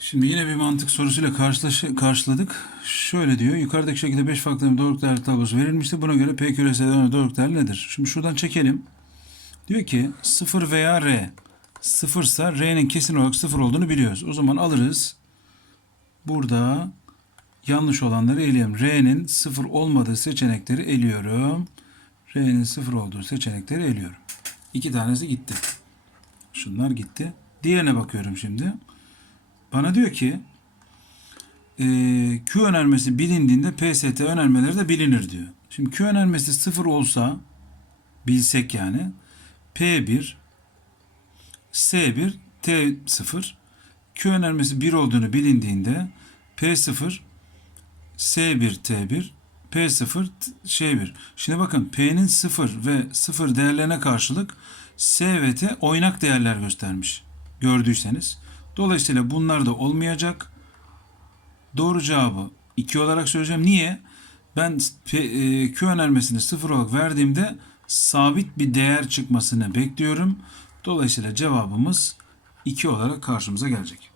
Şimdi yine bir mantık sorusuyla karşılaş- karşıladık. Şöyle diyor. Yukarıdaki şekilde 5 farklı doğruluk değerli tablosu verilmişti. Buna göre P küresel doğruluk değerli nedir? Şimdi şuradan çekelim. Diyor ki 0 veya R. Sıfırsa R'nin kesin olarak sıfır olduğunu biliyoruz. O zaman alırız. Burada yanlış olanları eleyelim. R'nin sıfır olmadığı seçenekleri eliyorum. R'nin sıfır olduğu seçenekleri eliyorum. İki tanesi gitti. Şunlar gitti. Diğerine bakıyorum şimdi. Bana diyor ki eee, Q önermesi bilindiğinde PST önermeleri de bilinir diyor. Şimdi Q önermesi sıfır olsa bilsek yani P1 S1 T0 Q önermesi 1 olduğunu bilindiğinde P0 S1 T1 P0 t- Ş1. Şimdi bakın P'nin 0 ve 0 değerlerine karşılık S ve T oynak değerler göstermiş. Gördüyseniz. Dolayısıyla bunlar da olmayacak. Doğru cevabı 2 olarak söyleyeceğim. Niye? Ben e, Q önermesini 0 olarak verdiğimde sabit bir değer çıkmasını bekliyorum. Dolayısıyla cevabımız 2 olarak karşımıza gelecek.